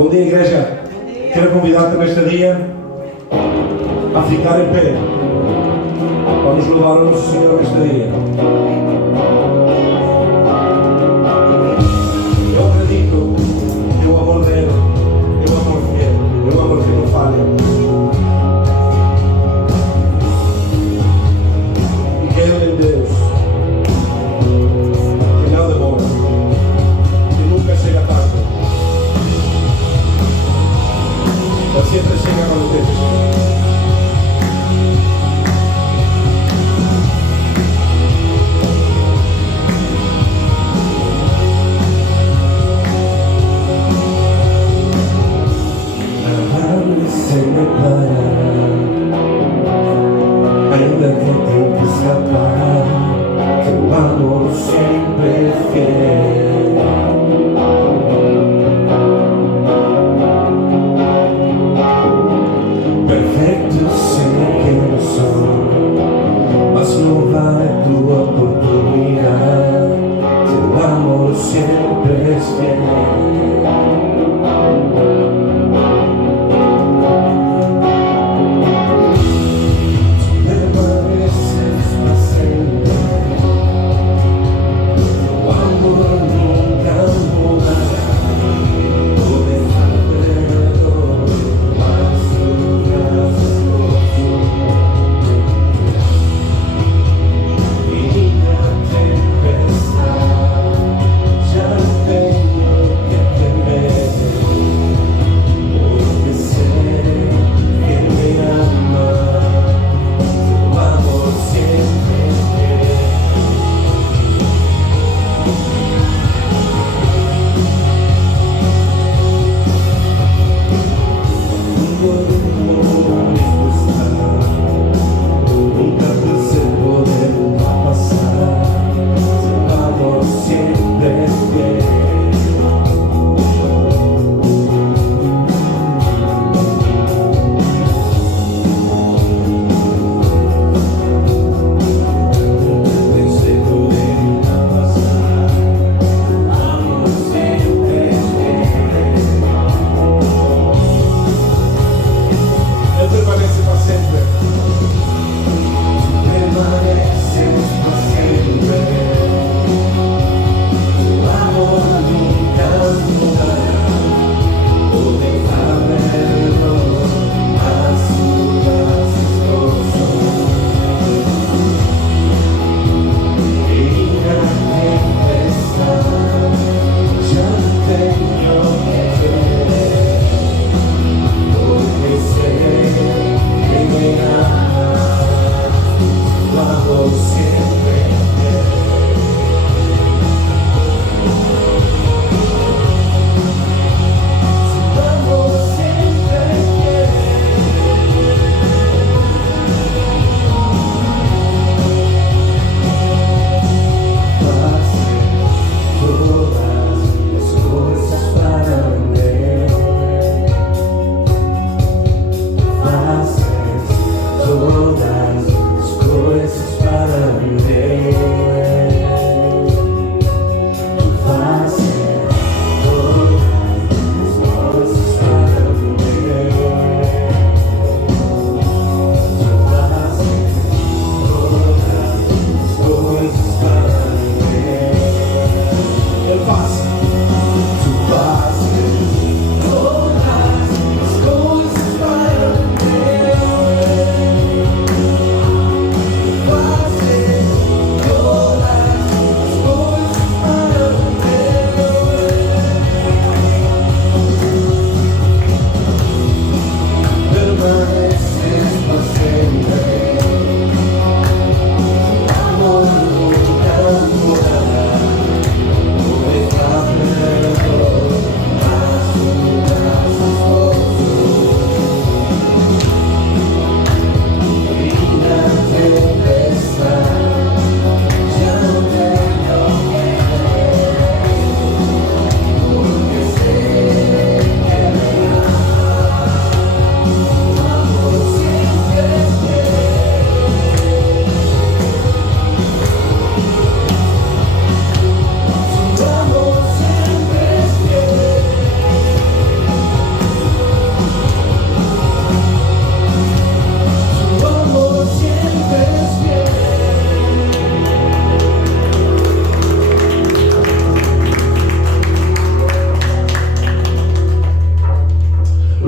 Bom dia, igreja. Quero convidar-te neste dia a ficar em pé. Vamos louvar o nosso Senhor neste dia. Eu acredito que o amor dele é um amor fiel, é um amor que não falha. E que Ele é Deus, que não demora, que nunca chega tarde. Mas sempre chega quando tem que chegar. Sem me parar, ainda que tente escapar, teu amor sempre é fiel. Perfeito sei quem eu sou, mas não vale tua oportunidade, teu amor sempre é fiel.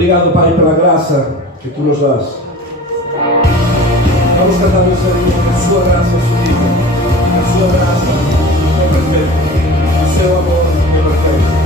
Obrigado, Pai, pela graça que Tu nos dás. Vamos cantar um bocadinho. A Sua graça é sublime. A Sua graça é perfeita. O Seu amor é perfeito.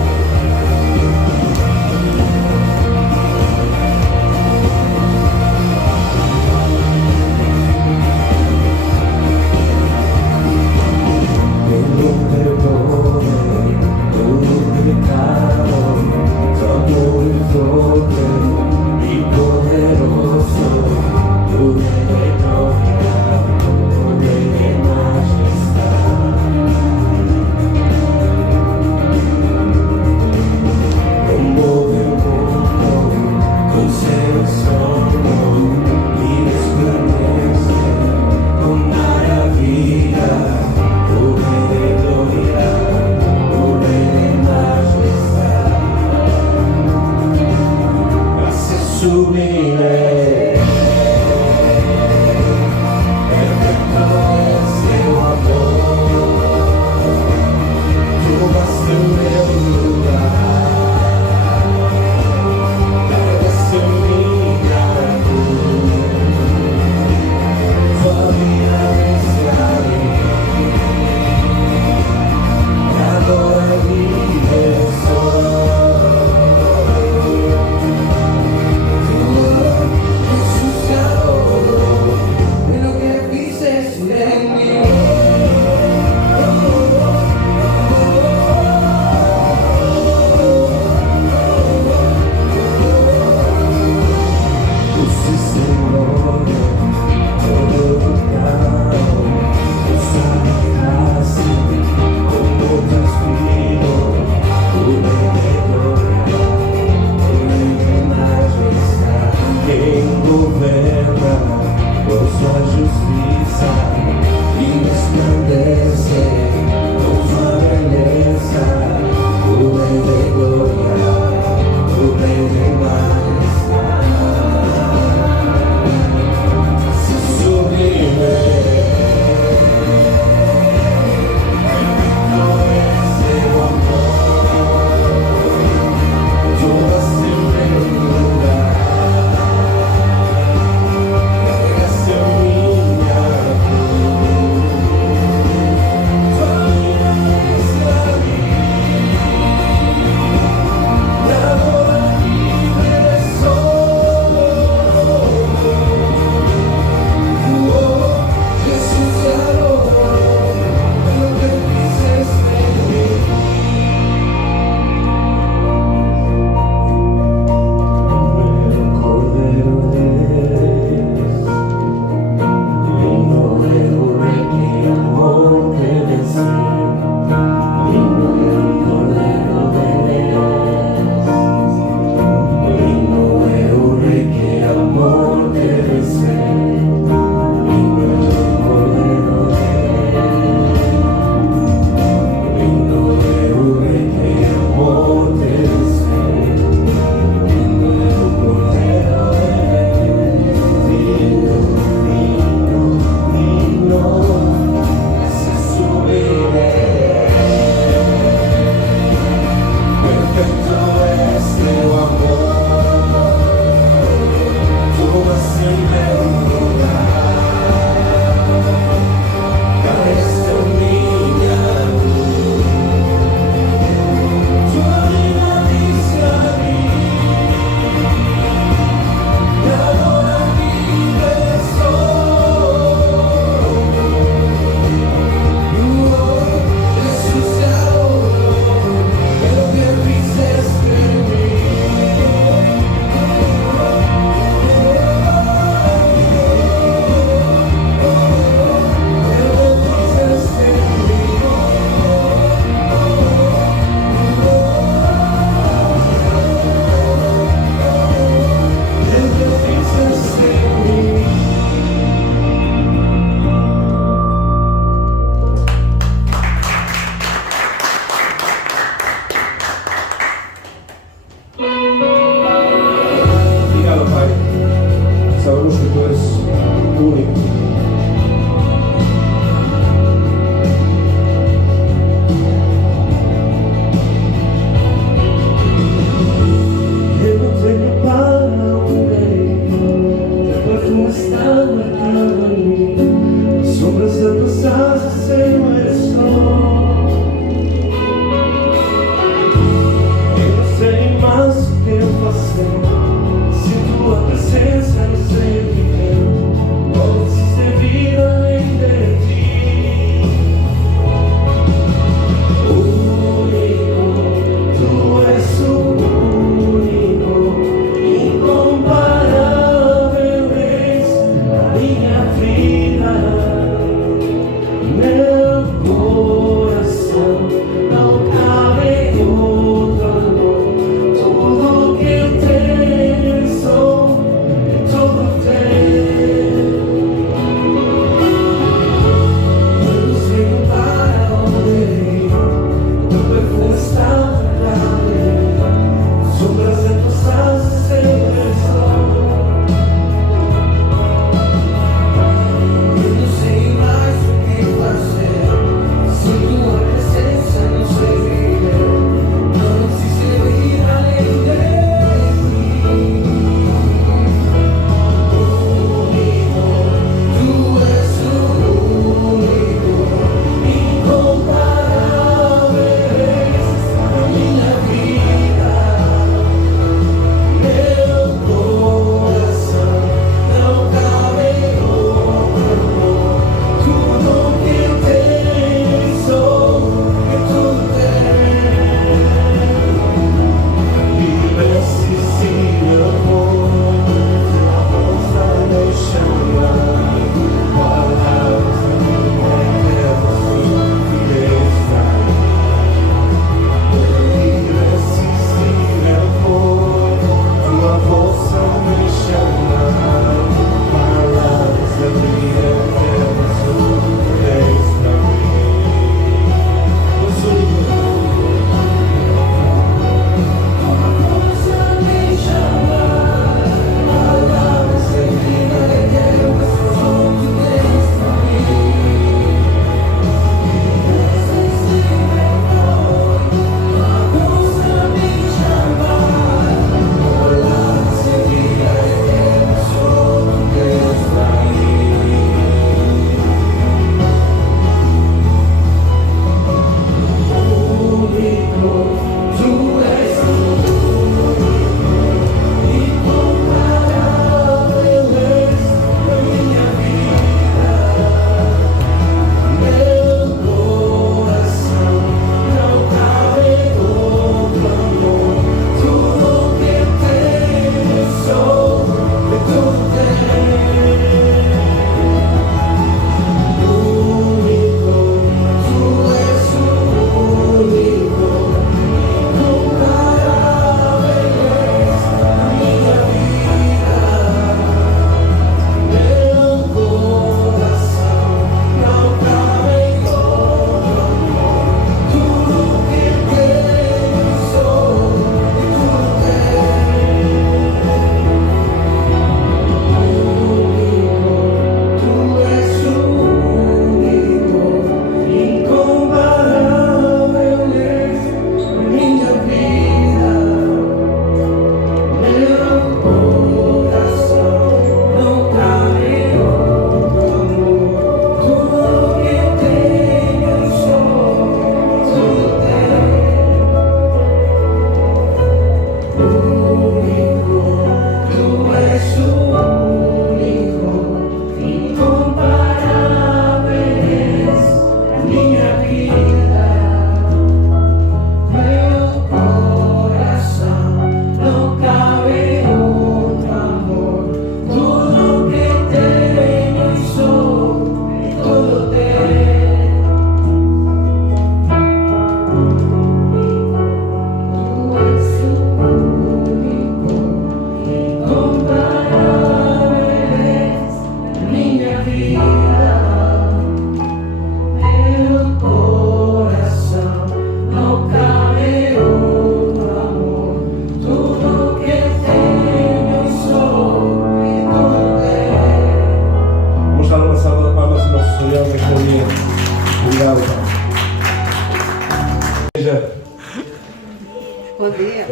Eu não tenho palavras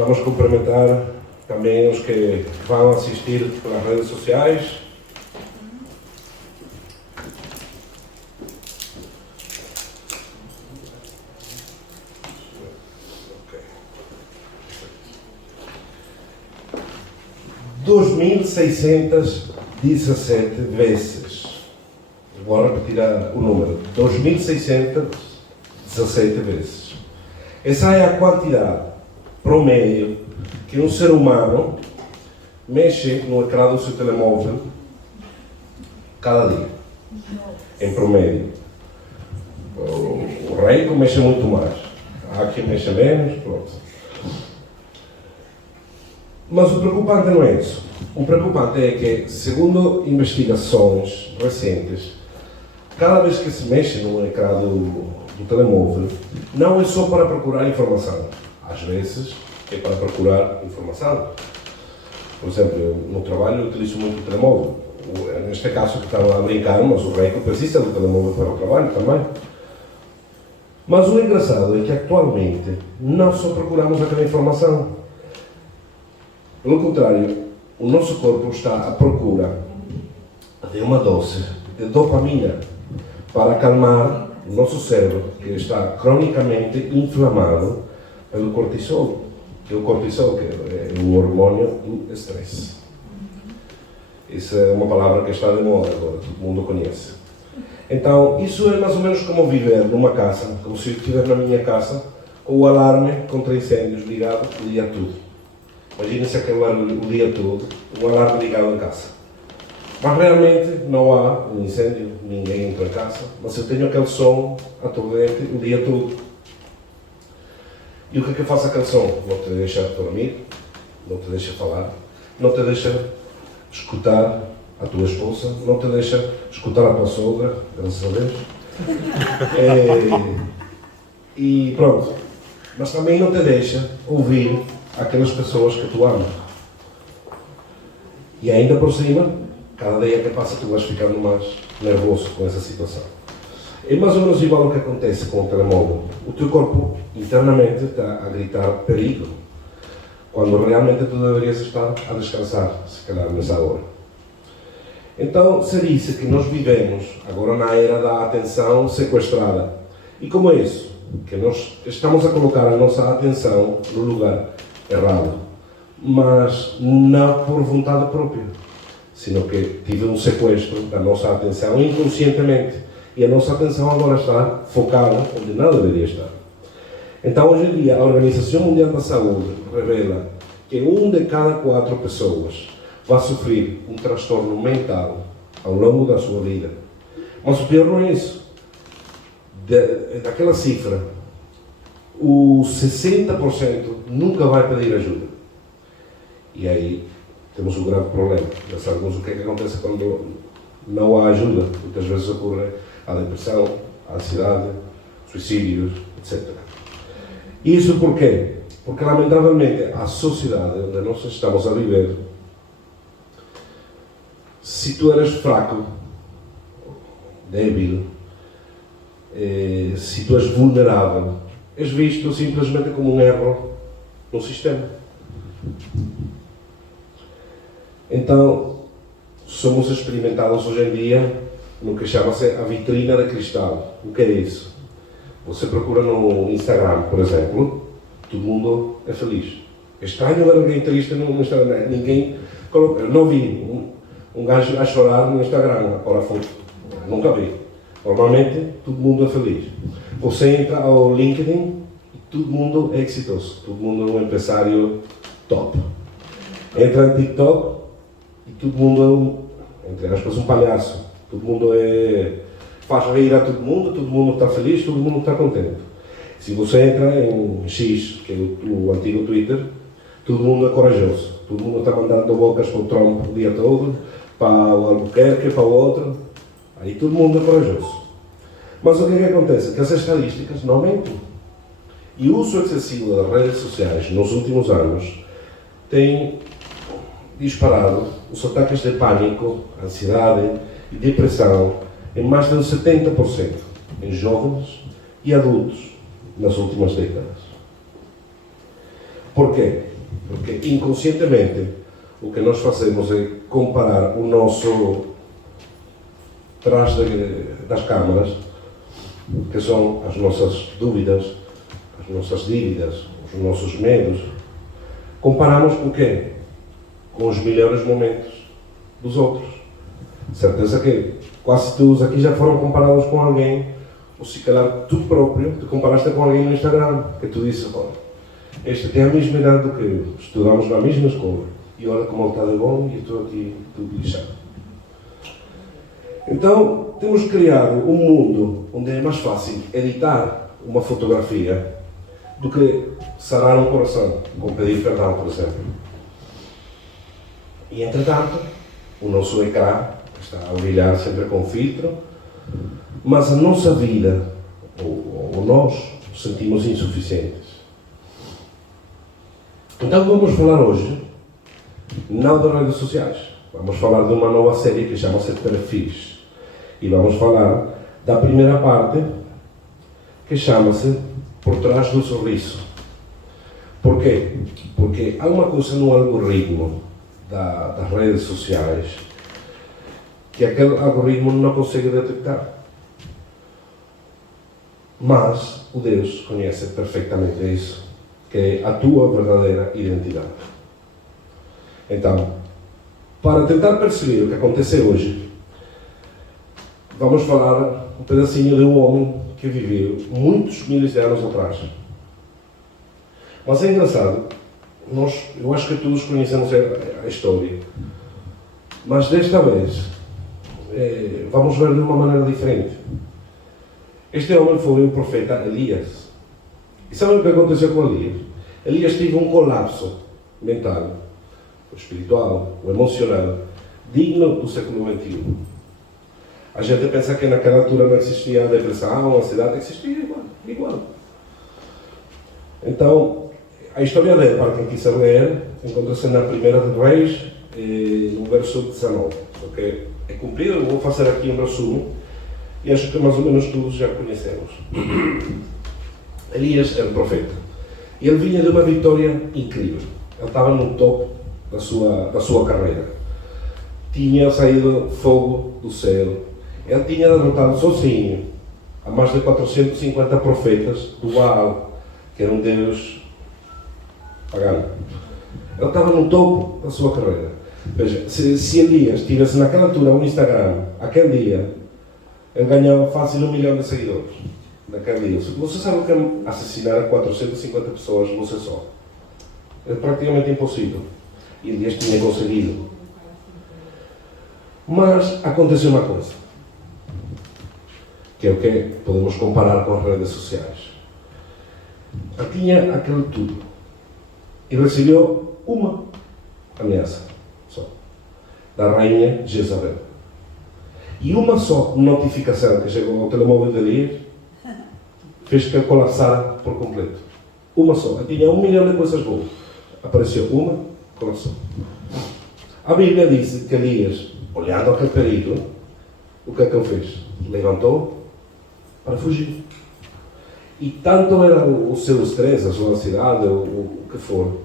vamos cumprimentar também os que vão assistir pelas redes sociais. Okay. 2.617 vezes. Vou repetir o número. 2.617 vezes. Essa é a quantidade promédio que um ser humano mexe no ecrã do seu telemóvel cada dia, em promédio. O Reico mexe muito mais, há quem mexe menos, pronto. Mas o preocupante não é isso. O preocupante é que, segundo investigações recentes, cada vez que se mexe no ecrã do telemóvel, não é só para procurar informação. Às vezes é para procurar informação. Por exemplo, eu, no trabalho eu utilizo muito o telemóvel. Neste caso que estava a brincar, mas o Reico precisa do telemóvel para o trabalho também. Mas o engraçado é que atualmente não só procuramos aquela informação. Pelo contrário, o nosso corpo está à procura de uma dose de dopamina para acalmar o nosso cérebro, que está cronicamente inflamado pelo cortisol. Que é o cortisol, que é o hormônio do estresse. Isso é uma palavra que está de moda agora, todo mundo conhece. Então, isso é mais ou menos como viver numa casa, como se eu estiver na minha casa, com o alarme contra incêndios ligado o dia todo. Imaginem-se aquele o dia todo, um alarme ligado em casa. Mas realmente não há um incêndio, ninguém entra em casa, mas eu tenho aquele som aturdente o dia todo. E o que é que faz aquele som? Não te deixa dormir, não te deixa falar, não te deixa escutar a tua esposa, não te deixa escutar a tua sogra, graças a Deus. E pronto. Mas também não te deixa ouvir aquelas pessoas que tu amas. E ainda por cima, cada dia que passa tu vais ficando mais nervoso com essa situação. É mais ou menos igual ao que acontece com o telemóvel. O teu corpo internamente está a gritar perigo, quando realmente tu deverias estar a descansar, se calhar nessa hora. Então, se disse que nós vivemos agora na era da atenção sequestrada. E como é isso? Que nós estamos a colocar a nossa atenção no lugar errado, mas não por vontade própria, sino que tive um sequestro da nossa atenção inconscientemente. E a nossa atenção agora está focada onde não deveria estar. Então, hoje em dia, a Organização Mundial da Saúde revela que 1 de cada 4 pessoas vai sofrer um transtorno mental ao longo da sua vida. Mas o pior não é isso. Daquela cifra, o 60% nunca vai pedir ajuda. E aí temos um grave problema. Já sabemos o que é que acontece quando não há ajuda. Muitas vezes ocorre a depressão, a ansiedade, suicídios, etc. Isso por quê? Porque, lamentavelmente, a sociedade onde nós estamos a viver, se tu eres fraco, débil, se tu és vulnerável, és visto simplesmente como um erro no sistema. Então, somos experimentados hoje em dia no que chama-se a vitrina de cristal. O que é isso? Você procura no Instagram, por exemplo, todo mundo é feliz. É estranho ver alguém triste no Instagram. Ninguém coloca. Eu não vi um gajo a chorar no Instagram, agora foi. Nunca vi. Normalmente, todo mundo é feliz. Você entra ao LinkedIn e todo mundo é exitoso. Todo mundo é um empresário top. Entra no TikTok e todo mundo é, entre aspas, um palhaço. Todo mundo faz rir a todo mundo está feliz, todo mundo está contente. Se você entra em X, que é o antigo Twitter, todo mundo é corajoso. Todo mundo está mandando bocas para o Trump o dia todo, para o Albuquerque, para o outro. Aí todo mundo é corajoso. Mas o que é que acontece? Que as estadísticas não aumentam. E o uso excessivo das redes sociais nos últimos anos tem disparado os ataques de pânico, ansiedade e depressão em mais de 70% em jovens e adultos nas últimas décadas. Por quê? Porque inconscientemente o que nós fazemos é comparar o nosso trás das câmaras, que são as nossas dúvidas, as nossas dívidas, os nossos medos. Comparamos com o quê? Com os melhores momentos dos outros. Certeza que quase todos aqui já foram comparados com alguém, ou se calhar tu próprio te comparaste com alguém no Instagram, que tu disse, olha, este tem a mesma idade do que eu, estudamos na mesma escola, e olha como ele está de bom e eu estou aqui tudo lixado. Então, temos criado um mundo onde é mais fácil editar uma fotografia do que sarar um coração, com pedir perdão, por exemplo. E, entretanto, o nosso ecrã está a brilhar sempre com filtro, mas a nossa vida, ou nós, nos sentimos insuficientes. Então vamos falar hoje, não das redes sociais, vamos falar de uma nova série que chama-se Perfis. E vamos falar da primeira parte, que chama-se Por Trás do Sorriso. Por quê? Porque há uma coisa no algoritmo das redes sociais que aquele algoritmo não consegue detectar. Mas o Deus conhece perfeitamente isso, que é a tua verdadeira identidade. Então, para tentar perceber o que acontece hoje, vamos falar um pedacinho de um homem que viveu muitos milhares de anos atrás. Mas é engraçado, eu acho que todos conhecemos a história, mas desta vez vamos ver de uma maneira diferente. Este homem foi o profeta Elias. E sabe o que aconteceu com Elias? Elias teve um colapso mental, o espiritual, o emocional, digno do século XXI. A gente pensa que naquela altura não existia a depressão, a ansiedade, existia igual. Então, a história dele, para quem quiser ler, encontra-se na Primeira de Reis, no verso 19. Okay? É cumprido, eu vou fazer aqui um resumo, e acho que mais ou menos todos já conhecemos. Elias era um profeta. E ele vinha de uma vitória incrível. Ele estava no topo da sua carreira. Tinha saído fogo do céu. Ele tinha derrotado sozinho a mais de 450 profetas do Baal, que era um deus pagano. Ele estava no topo da sua carreira. Veja, se Elias tivesse naquela altura um Instagram, aquele dia, ele ganhava fácil 1 milhão de seguidores. Naquele dia. Você sabe o que é assassinar 450 pessoas você só? É praticamente impossível. E Elias tinha conseguido. Mas aconteceu uma coisa, que é o que podemos comparar com as redes sociais. Ele tinha aquele tudo e recebeu uma ameaça só, da rainha Jezabel. E uma só notificação que chegou ao telemóvel de Elias fez que ele colapsara por completo. Uma só. Ele tinha 1 milhão de coisas boas. Apareceu uma, colapsou. A Bíblia diz que Elias, olhando aquele perigo, o que é que ele fez? Levantou para fugir. E tanto era o seu estresse, a sua ansiedade, o que for.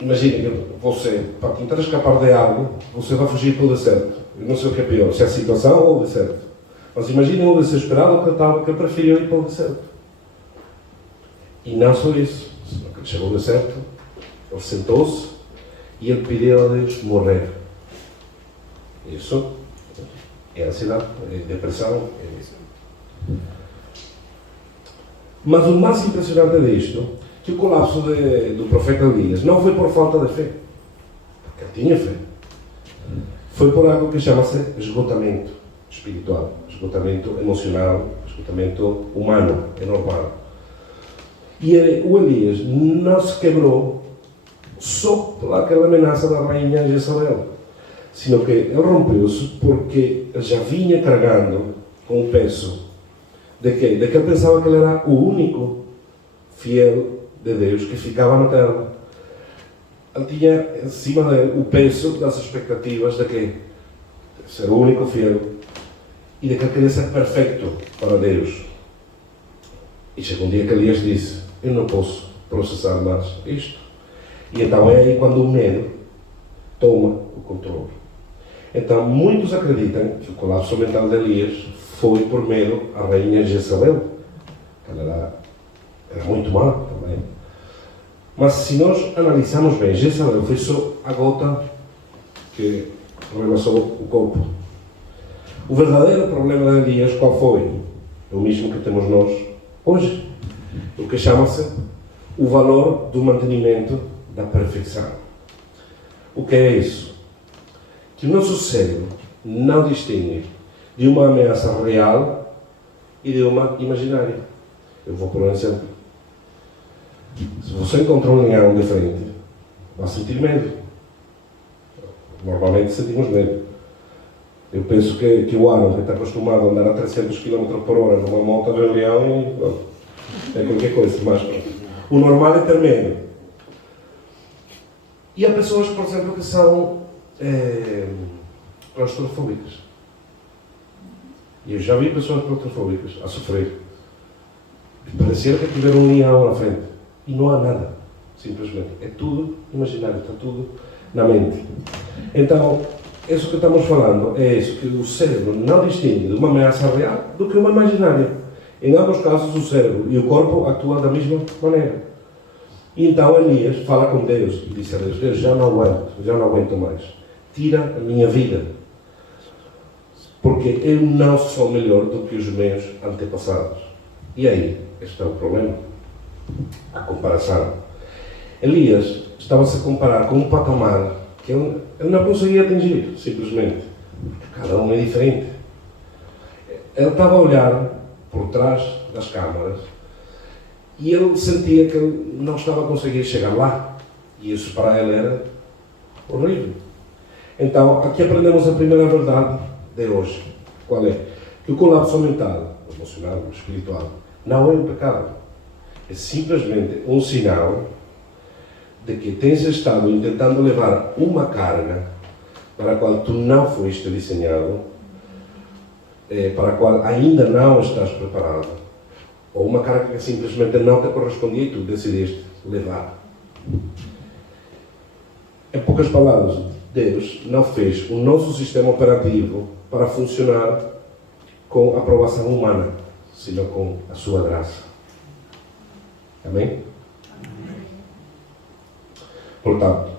Imagine você, para tentar escapar de algo, você vai fugir para o deserto. Eu não sei o que é pior, se é a situação ou o deserto. Mas imaginem o desesperado que ele preferiu ir para o deserto. E não só isso. Quando ele chegou ao deserto, ele sentou-se e ele pediu a Deus morrer. Isso é ansiedade, é depressão. Mas o mais impressionante disto, que o colapso do profeta Elias não foi por falta de fé, porque ele tinha fé. Foi por algo que chama-se esgotamento espiritual, esgotamento emocional, esgotamento humano, é normal. E o Elias não se quebrou só pelaquela ameaça da rainha Jezabel, sino que ele rompeu-se porque ele já vinha carregando com o peso de quê? De que ele pensava que ele era o único fiel de Deus que ficava na terra. Ele tinha em cima dele o peso das expectativas de que ser o único fiel e de que ele queria ser perfeito para Deus. E chegou um dia que Elias disse: eu não posso processar mais isto. E então é aí quando o medo toma o controle. Então muitos acreditam que o colapso mental de Elias foi por medo à rainha Jezabel. Ela era muito má também. Mas se nós analisarmos bem, Jezabel foi só a gota que rebaixou o copo. O verdadeiro problema de Elias qual foi? É o mesmo que temos nós hoje. O que chama-se o valor do mantenimento da perfeição. O que é isso? Que o nosso cérebro não distingue de uma ameaça real e de uma imaginária. Eu vou por um exemplo. Se você encontra um leão de frente, vai sentir medo. Normalmente sentimos medo. Eu penso que o Aaron, que está acostumado a andar a 300 km por hora numa moto, vê um leão e é qualquer coisa. Mas o normal é ter medo. E há pessoas, por exemplo, que são claustrofóbicas. E eu já vi pessoas claustrofóbicas a sofrer. Parecia que tiveram um leão na frente. E não há nada. Simplesmente. É tudo imaginário. Está tudo na mente. Então, isso que estamos falando é isso, que o cérebro não distingue de uma ameaça real do que uma imaginária. Em ambos casos, o cérebro e o corpo atuam da mesma maneira. E então Elias fala com Deus e diz a Deus: Deus, já não aguento mais. Tira a minha vida. Porque eu não sou melhor do que os meus antepassados. E aí, este é o problema. A comparação. Elias estava-se a comparar com um patamar que ele não conseguia atingir, simplesmente. Cada um é diferente. Ele estava a olhar por trás das câmaras e ele sentia que ele não estava a conseguir chegar lá. E isso para ele era horrível. Então, aqui aprendemos a primeira verdade de hoje. Qual é? Que o colapso mental, emocional, espiritual, não é um pecado. É simplesmente um sinal de que tens estado tentando levar uma carga para a qual tu não foste desenhado, para a qual ainda não estás preparado, ou uma carga que simplesmente não te correspondia e tu decidiste levar. Em poucas palavras, Deus não fez o nosso sistema operativo para funcionar com a aprovação humana, senão com a sua graça. Amém? Portanto,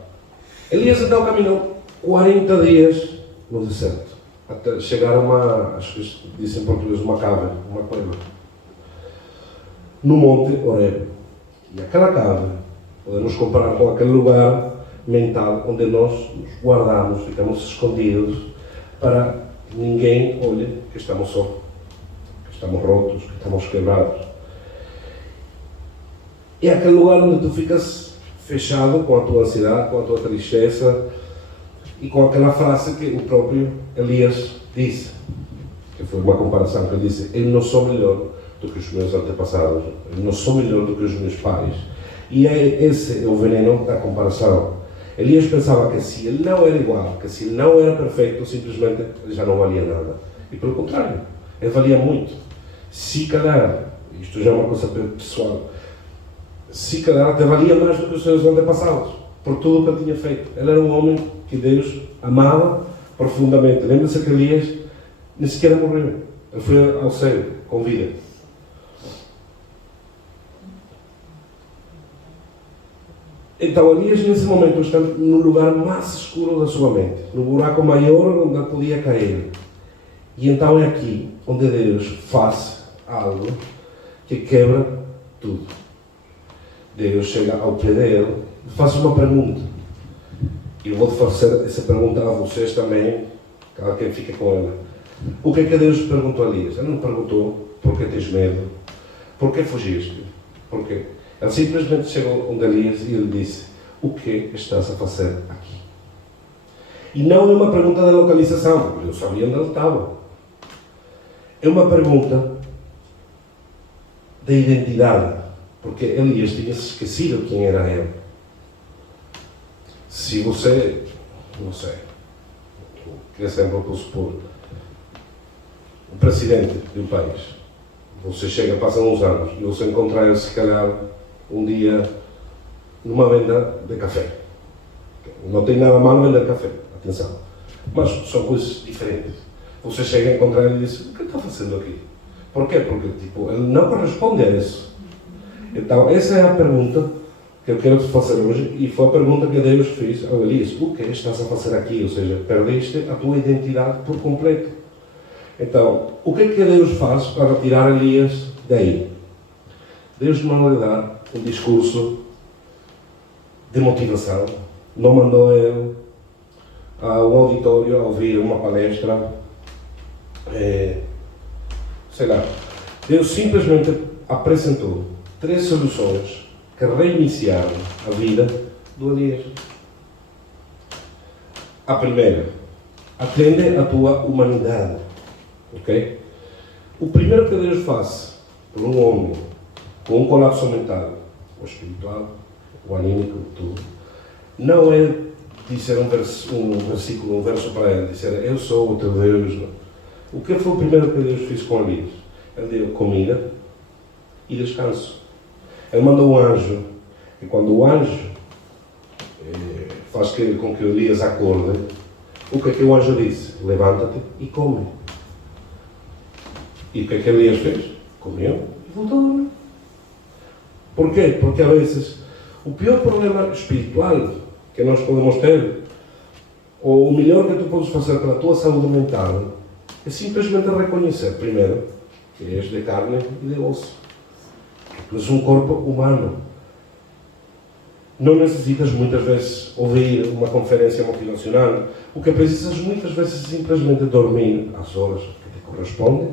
Elias então caminhou 40 dias no deserto, até chegar a uma, acho que dizem em português, uma cave, uma cueva, no monte Horeb. E aquela cave, podemos comparar com aquele lugar mental onde nós nos guardamos, ficamos escondidos, para que ninguém olhe que estamos só, que estamos rotos, que estamos quebrados. É aquele lugar onde tu ficas fechado com a tua ansiedade, com a tua tristeza e com aquela frase que o próprio Elias disse, que foi uma comparação que ele disse: eu não sou melhor do que os meus antepassados, eu não sou melhor do que os meus pais. E esse é o veneno da comparação. Elias pensava que se ele não era igual, que se ele não era perfeito, simplesmente ele já não valia nada. E pelo contrário, ele valia muito. Se calhar, isto já é uma coisa pessoal, se calhar até valia mais do que os seus antepassados, por tudo o que ele tinha feito. Ele era um homem que Deus amava profundamente. Lembra-se que Elias nem sequer morreu. Ele foi ao céu com vida. Então Elias nesse momento está no lugar mais escuro da sua mente, no buraco maior onde ele podia cair. E então é aqui onde Deus faz algo que quebra tudo. Deus chega ao pé dele e faz uma pergunta. E eu vou fazer essa pergunta a vocês também, cada quem fica com ela. O que é que Deus perguntou a Elias? Ele não perguntou: por que tens medo? Por que fugiste? Por quê? Ele simplesmente chegou onde Elias e ele disse: o que estás a fazer aqui? E não é uma pergunta de localização, porque eu sabia onde ele estava. É uma pergunta de identidade, porque Elias tinha se esquecido quem era ele. Se você, não sei, que exemplo eu posso pôr, o presidente de um país, você chega, passam uns anos, e você encontra ele, se calhar, um dia numa venda de café. Não tem nada mal vender café, atenção. Mas são coisas diferentes. Você chega a encontrar ele e diz: o que está fazendo aqui? Por quê? Porque tipo, ele não corresponde a isso. Então, essa é a pergunta que eu quero te fazer hoje, e foi a pergunta que Deus fez a Elias: o que estás a fazer aqui? Ou seja, perdeste a tua identidade por completo. Então, o que é que Deus faz para tirar Elias daí? Deus não lhe dá um discurso de motivação, não mandou ele a um auditório a ouvir uma palestra, sei lá. Deus simplesmente apresentou 3 soluções que reiniciaram a vida do Elias. A primeira: atende à tua humanidade. Ok? O primeiro que Deus faz por um homem com um colapso mental, ou espiritual, ou anímico, tudo, não é dizer um versículo, um verso para ele, dizer: eu sou o teu Deus. Não. O que foi o primeiro que Deus fez com Elias? Ele deu comida e descanso. Ele mandou um anjo, e quando o anjo faz com que Elias acorde, o que é que o anjo disse? Levanta-te e come. E o que é que Elias fez? Comeu e voltou a dormir. Porquê? Porque às vezes o pior problema espiritual que nós podemos ter, ou o melhor que tu podes fazer para a tua saúde mental, é simplesmente reconhecer, primeiro, que és de carne e de osso. Tu és um corpo humano. Não necessitas muitas vezes ouvir uma conferência motivacional. O que precisas muitas vezes é simplesmente dormir às horas que te correspondem,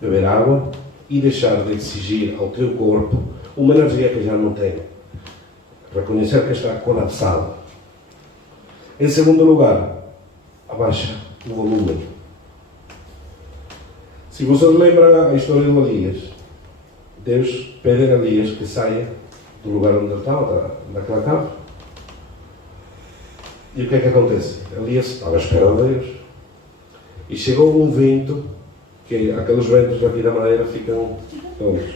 beber água e deixar de exigir ao teu corpo uma energia que já não tem. Reconhecer que está colapsado. Em segundo lugar, abaixa o volume. Se vocês lembram a história de Elias, Deus pede a Elias que saia do lugar onde ele estava, daquela cave. E o que é que acontece? Elias estava à espera de Deus. E chegou um vento, que aqueles ventos daqui da Madeira ficam todos.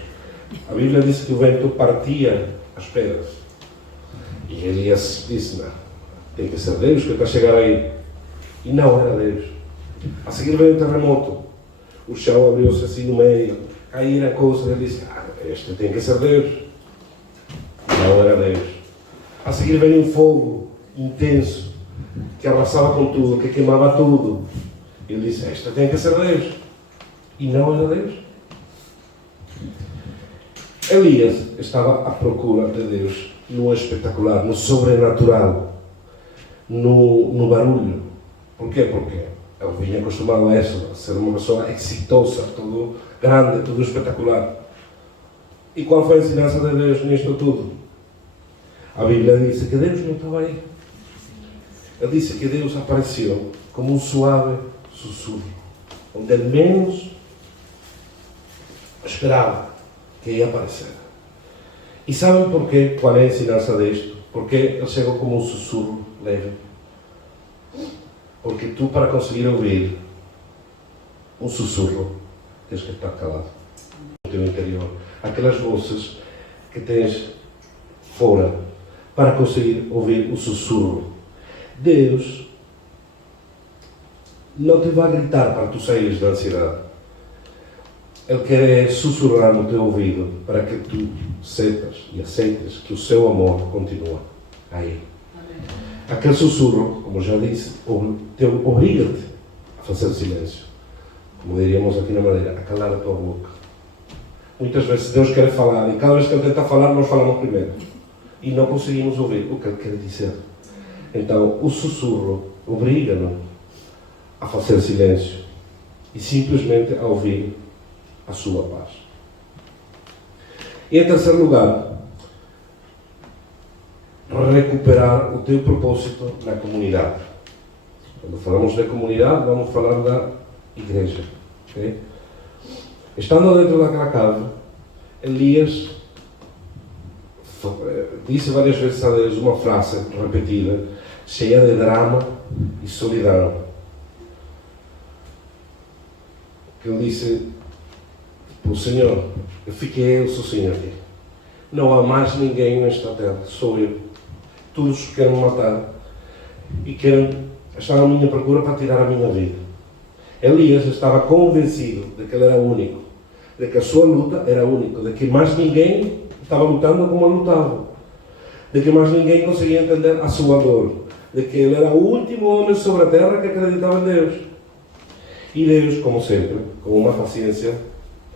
A Bíblia diz que o vento partia as pedras. E Elias disse: não, tem que ser Deus que está a chegar aí. E não era Deus. A seguir veio o terremoto. O chão abriu-se assim no meio, caíram coisas. Ele disse: este tem que ser Deus. Não era Deus. A seguir veio um fogo intenso, que arrasava com tudo, que queimava tudo. Ele disse: este tem que ser Deus. E não era Deus. Elias estava à procura de Deus no espetacular, no sobrenatural, no barulho. Porquê? Porque ele vinha acostumado a isso, a ser uma pessoa exitosa, tudo grande, tudo espetacular. E qual foi a ensinança de Deus nisto tudo? A Bíblia diz que Deus não estava aí. Ele disse que Deus apareceu como um suave sussurro, onde ele menos esperava que ia aparecer. E sabem porquê? Qual é a ensinança disto? Porque ele chegou como um sussurro leve. Porque tu, para conseguir ouvir um sussurro, tens que estar calado no teu interior. Aquelas vozes que tens fora, para conseguir ouvir o sussurro. Deus não te vai gritar para tu saíres da ansiedade. Ele quer sussurrar no teu ouvido para que tu sepas e aceites que o seu amor continua aí. Aquele sussurro, como já disse, obriga-te a fazer silêncio. Como diríamos aqui na Madeira, a calar a tua boca. Muitas vezes Deus quer falar e cada vez que Ele tenta falar, nós falamos primeiro. E não conseguimos ouvir o que Ele quer dizer. Então, o sussurro obriga-nos a fazer silêncio e simplesmente a ouvir a sua paz. E em terceiro lugar, recuperar o teu propósito na comunidade. Quando falamos da comunidade, vamos falar da igreja. Okay? Estando dentro daquela cave, Elias disse várias vezes a Deus uma frase repetida, cheia de drama e solidão. Que ele disse: o Senhor, eu fiquei eu sozinho aqui. Não há mais ninguém nesta terra, sou eu. todos querem me matar e estão à minha procura para tirar a minha vida. Elias estava convencido de que ele era único, de que a sua luta era única, de que mais ninguém estava lutando como ele lutava, de que mais ninguém conseguia entender a sua dor, de que ele era o último homem sobre a terra que acreditava em Deus. E Deus, como sempre, com uma paciência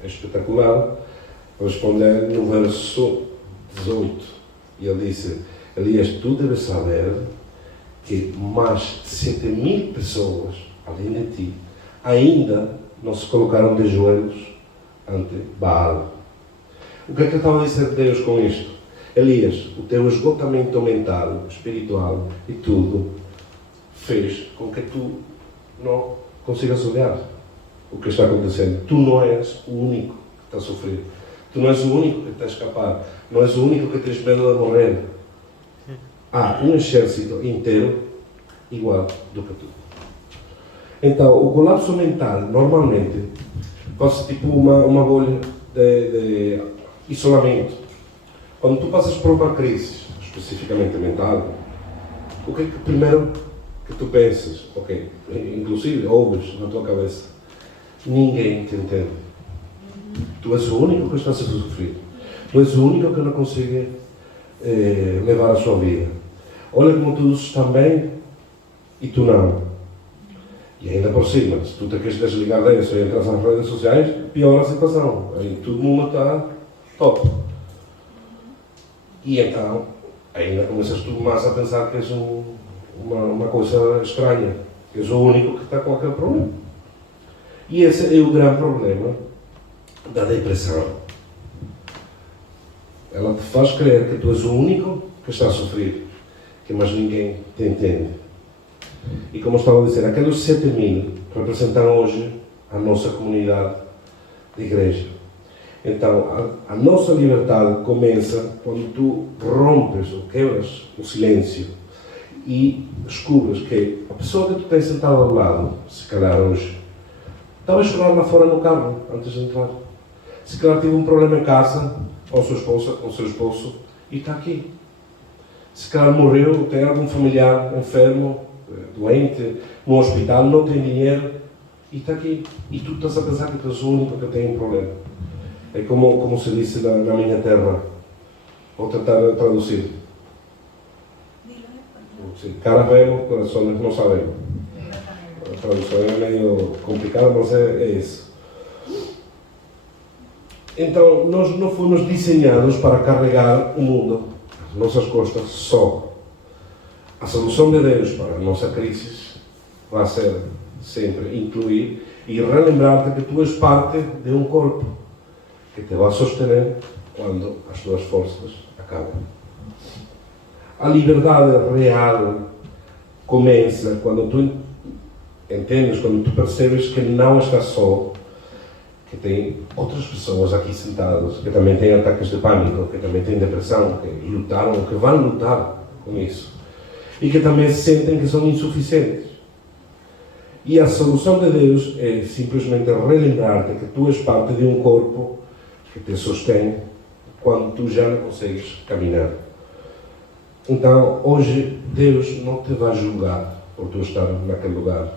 espetacular, respondeu no verso 18. E ele disse: Elias, tu deves saber que mais de 7.000 pessoas, além de ti, ainda não se colocaram de joelhos ante Baal. O que é que estava a dizer Deus com isto? Elias, o teu esgotamento mental, espiritual e tudo fez com que tu não consigas olhar o que está acontecendo. Tu não és o único que está a sofrer. Tu não és o único que está a escapar. Não és o único que tens medo de morrer. Há um exército inteiro igual do que tu. Então, o colapso mental, normalmente, faz tipo uma bolha de isolamento. Quando tu passas por uma crise, especificamente mental, o que é que primeiro que tu pensas? Ok, inclusive ouves na tua cabeça: ninguém te entende. Tu és o único que está a sofrer. Tu és o único que não consegue levar a sua vida. Olha como todos estão bem e tu não. E ainda por cima, se tu te queres desligar disso e entras nas redes sociais, piora a situação. Aí todo mundo está top. E então, ainda começas tu mais a pensar que és uma coisa estranha, que és o único que está com aquele problema. E esse é o grande problema da depressão. Ela te faz crer que tu és o único que está a sofrer, que mais ninguém te entende. E como estava a dizer, aqueles 7.000 representam hoje a nossa comunidade de igreja. Então, a nossa liberdade começa quando tu rompes ou quebras o silêncio e descubres que a pessoa que tu tens sentado ao lado, se calhar hoje, estava a chorar lá fora no carro antes de entrar. Se calhar teve um problema em casa, com a sua esposa, com o seu esposo, e está aqui. Se calhar morreu, tem algum familiar enfermo, doente, no hospital, não tem dinheiro, e está aqui. E tu estás a pensar que tu és o único que tem um problema. É como se disse na minha terra. Vou tentar traduzir. Cara vemos, corações não sabemos. A tradução é meio complicada, mas é isso. Então, nós não fomos desenhados para carregar o mundo nas nossas costas só. A solução de Deus para a nossa crise vai ser sempre incluir e relembrar-te que tu és parte de um corpo que te vai sostener quando as tuas forças acabam. A liberdade real começa quando tu entendes, quando tu percebes que não estás só, que tem outras pessoas aqui sentadas que também têm ataques de pânico, que também têm depressão, que lutaram, que vão lutar com isso. E que também sentem que são insuficientes. E a solução de Deus é simplesmente relembrar-te que tu és parte de um corpo que te sustém quando tu já não consegues caminhar. Então, hoje, Deus não te vai julgar por tu estar naquele lugar.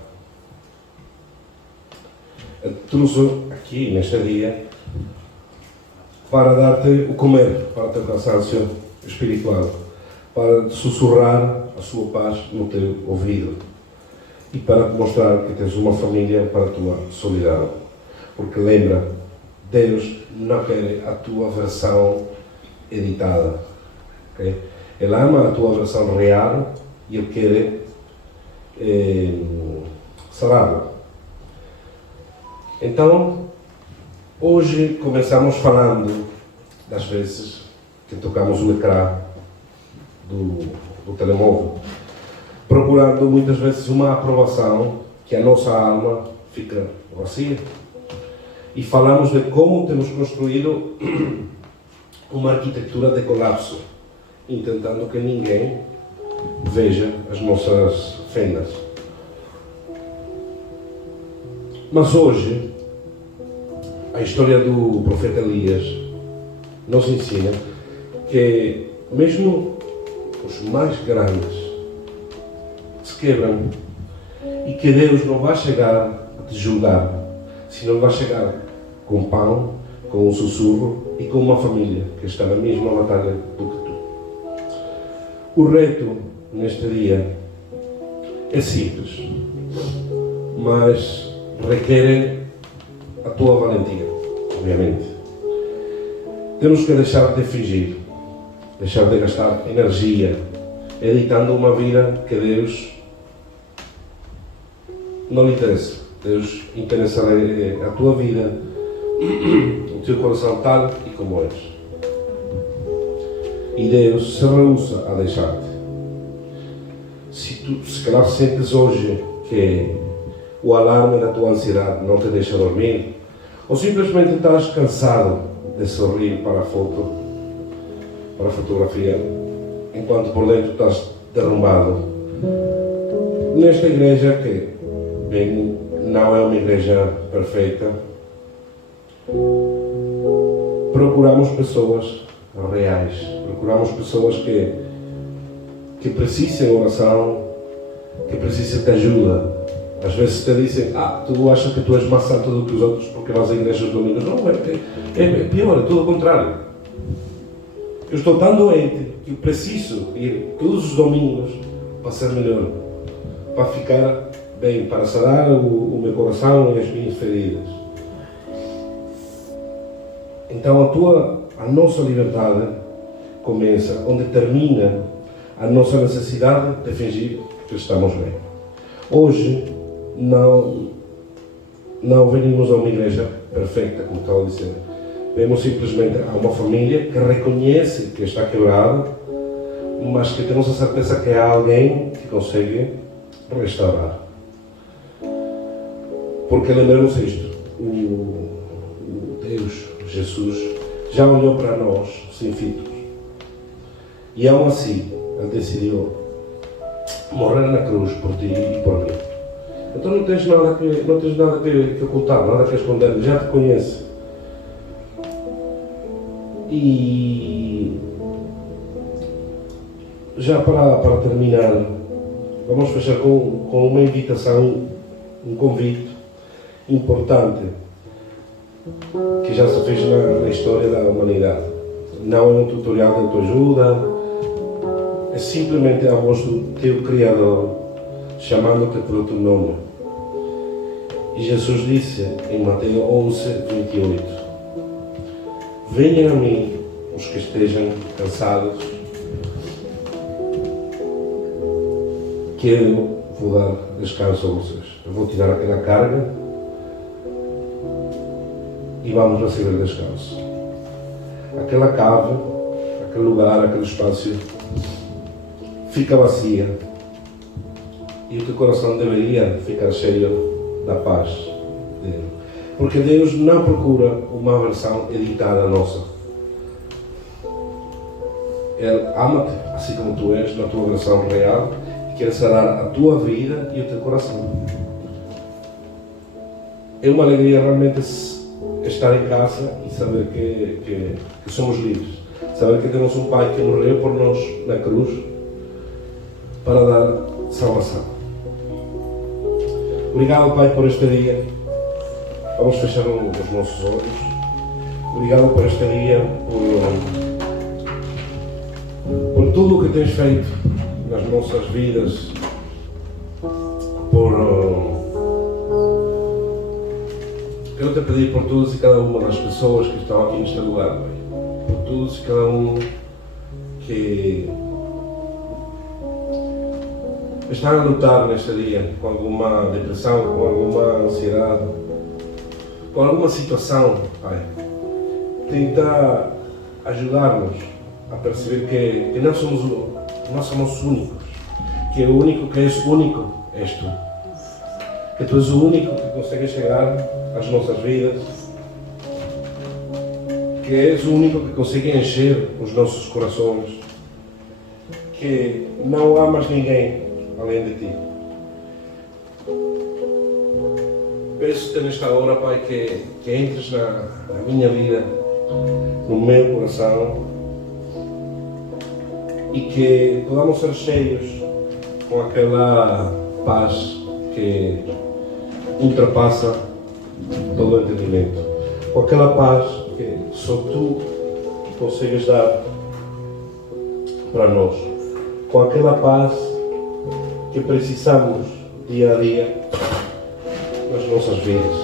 Eu trouxe aqui, neste dia, para dar-te o comer, para o teu cansaço espiritual, para te sussurrar a sua paz no teu ouvido e para te mostrar que tens uma família para a tua solidão. Porque lembra, Deus não quer a tua versão editada. Okay? Ele ama a tua versão real e Ele quer sará-la. Então, hoje começamos falando das vezes que tocamos o ecrã do telemóvel, procurando muitas vezes uma aprovação que a nossa alma fica vazia. E falamos de como temos construído uma arquitetura de colapso, intentando que ninguém veja as nossas fendas. Mas hoje, a história do profeta Elias nos ensina que, mesmo os mais grandes, se quebram e que Deus não vai chegar a te julgar, senão vai chegar com pão, com um sussurro e com uma família que está na mesma batalha do que tu. O reto neste dia é simples, mas requer a tua valentia, obviamente. Temos que deixar de fingir, deixar de gastar energia editando uma vida que Deus não lhe interessa. Deus interessa a tua vida, o teu coração tal e como és. E Deus se rehúsa a deixar-te. Se calhar sentes hoje que o alarme da tua ansiedade não te deixa dormir, ou simplesmente estás cansado de sorrir para a foto, para a fotografia, enquanto por dentro estás derrumbado. Nesta igreja, que bem, não é uma igreja perfeita, procuramos pessoas reais, procuramos pessoas que precisem de oração, que precisem de ajuda. Às vezes te dizem, tu achas que tu és mais santo do que os outros porque vais à igreja os domingos. Não, é pior, é tudo o contrário. Eu estou tão doente que eu preciso ir todos os domingos para ser melhor, para ficar bem, para sarar o meu coração e as minhas feridas. Então a nossa liberdade começa onde termina a nossa necessidade de fingir que estamos bem. Hoje não venimos a uma igreja perfeita, como estava a dizer. Vemos simplesmente a uma família que reconhece que está quebrada, mas que temos a certeza que há alguém que consegue restaurar. Porque lembramos isto, o Deus, Jesus, já olhou para nós sem filtros. E aún assim, Ele decidiu morrer na cruz por ti e por mim. Então não tens nada que ocultar, nada que esconder, Ele já te conhece. E já para terminar, vamos fechar com uma invitação, um convite importante que já se fez na história da humanidade. Não é um tutorial de autoajuda, é simplesmente a voz do teu Criador chamando-te por outro nome. E Jesus disse em Mateus 11:28: venham a mim os que estejam cansados, que eu vou dar descanso a vocês. Eu vou tirar aquela carga e vamos receber descanso. Aquela cave, aquele lugar, aquele espaço fica vazia e o teu coração deveria ficar cheio da paz dele. Porque Deus não procura uma versão editada nossa. Ele ama-te assim como tu és, na tua versão real, e quer sarar a tua vida e o teu coração. É uma alegria realmente estar em casa e saber que somos livres. Saber que temos um Pai que morreu por nós na cruz para dar salvação. Obrigado, Pai, por este dia. Vamos fechar os nossos olhos. Obrigado por este dia, por tudo o que tens feito nas nossas vidas, quero te pedir por todas e cada uma das pessoas que estão aqui neste lugar, Pai. Por todos e cada um que estão a lutar neste dia com alguma depressão, com alguma ansiedade, com alguma situação, Pai. Tenta ajudar-nos a perceber que não somos únicos, que o único que és único és Tu. Que Tu és o único que consegue chegar às nossas vidas, que és o único que consegue encher os nossos corações, que não há mais ninguém além de Ti. Peço-te nesta hora, Pai, que entres na minha vida, no meu coração, e que podamos ser cheios com aquela paz que ultrapassa todo o entendimento, com aquela paz que só tu consegues dar para nós, com aquela paz que precisamos dia a dia nas nossas vidas.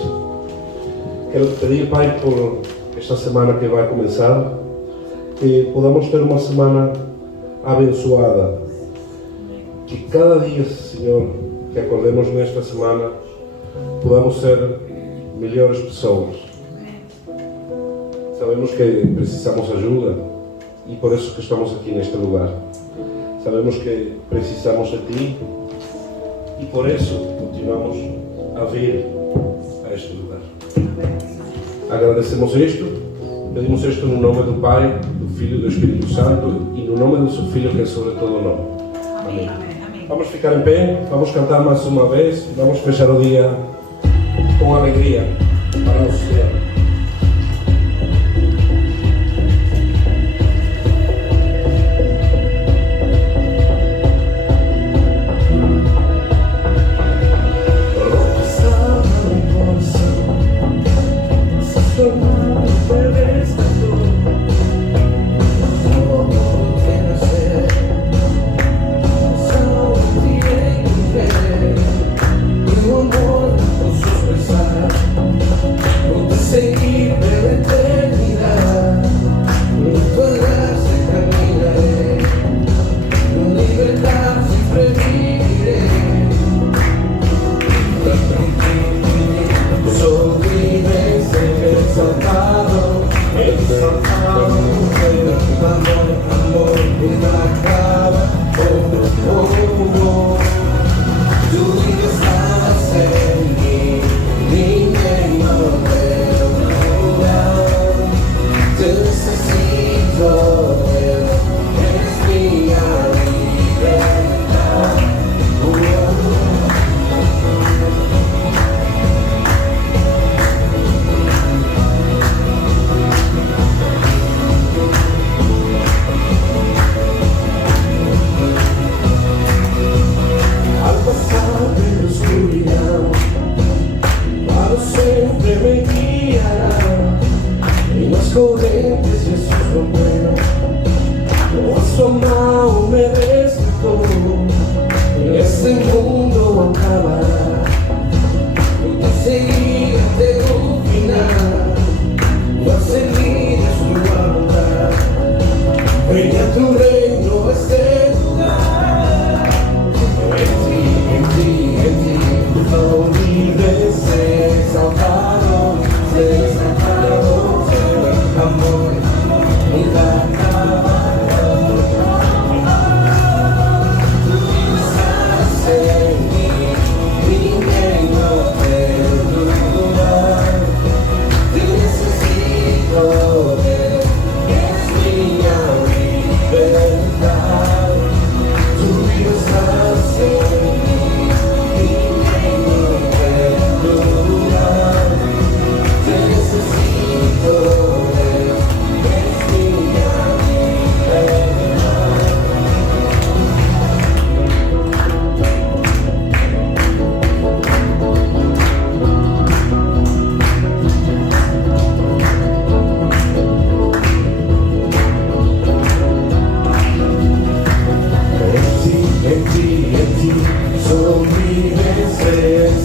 Quero te pedir, Pai, por esta semana que vai começar, que podamos ter uma semana abençoada, que cada dia, Senhor, que acordemos nesta semana, podamos ser melhores pessoas. Sabemos que precisamos ajuda e por isso que estamos aqui neste lugar. Sabemos que precisamos de Ti e por isso continuamos a vir a este lugar. Agradecemos isto, pedimos isto no nome do Pai, do Filho e do Espírito Santo e no nome do seu Filho que é sobre todo o nome. Amém. Vamos ficar em pé, vamos cantar mais uma vez, vamos fechar o dia com alegria para o Senhor.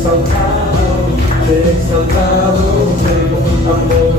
Exaltado, exaltado, amor.